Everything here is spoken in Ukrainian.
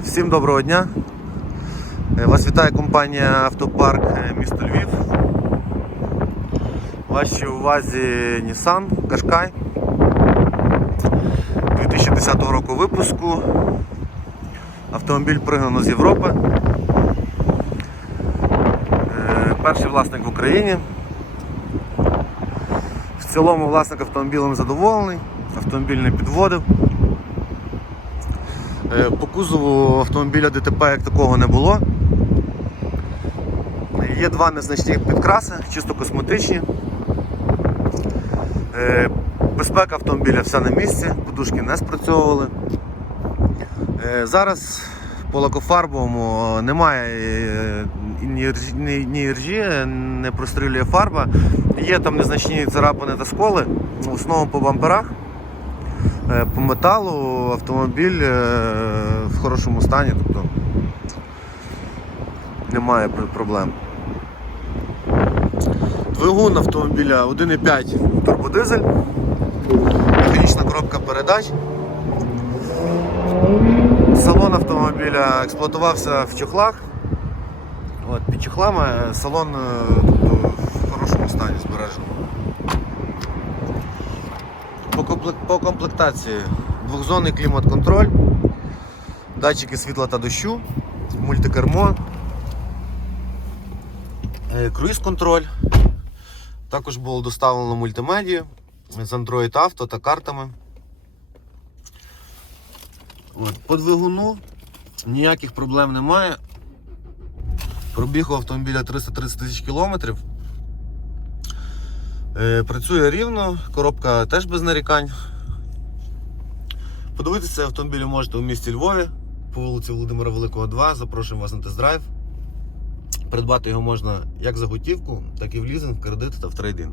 Всім доброго дня. Е, Вас вітає компанія Автопарк е, місто Львів. Вашій увазі Nissan Qashqai 2010 року випуску. Автомобіль пригнано з Європи. Е, Перший власник в Україні. В цілому власник автомобілем задоволений, автомобіль не підводив. Е, По кузову автомобіля ДТП як такого не було. Є два незначні підкраси, чисто косметичні. Е, Безпека автомобіля вся на місці, подушки не спрацьовували. Е, Зараз по лакофарбовому немає ні ржі, не прострілює фарба. Є там незначні царапини та сколи, в основному по бамперах. Е, По металу автомобіль е, в хорошому стані, тобто немає проблем. Двигун автомобіля 1,5 турбодизель, механічна коробка передач. Салон автомобіля експлуатувався в чохлах. От, під чохлами салон е, тобто, в хорошому стані збережений. По, комплектації двохзонний клімат-контроль, датчики світла та дощу, мультикермо, е, круїз-контроль. Також було доставлено мультимедію з Android Auto та картами. От, по двигуну ніяких проблем немає. Пробіг у автомобіля 330 тисяч кілометрів. Е, Працює рівно, коробка теж без нарікань. Подивитися автомобіль можете у місті Львові по вулиці Володимира Великого 2. Запрошуємо вас на тест-драйв. Придбати його можна як за готівку, так і в лізинг, в кредит та в трейдинг.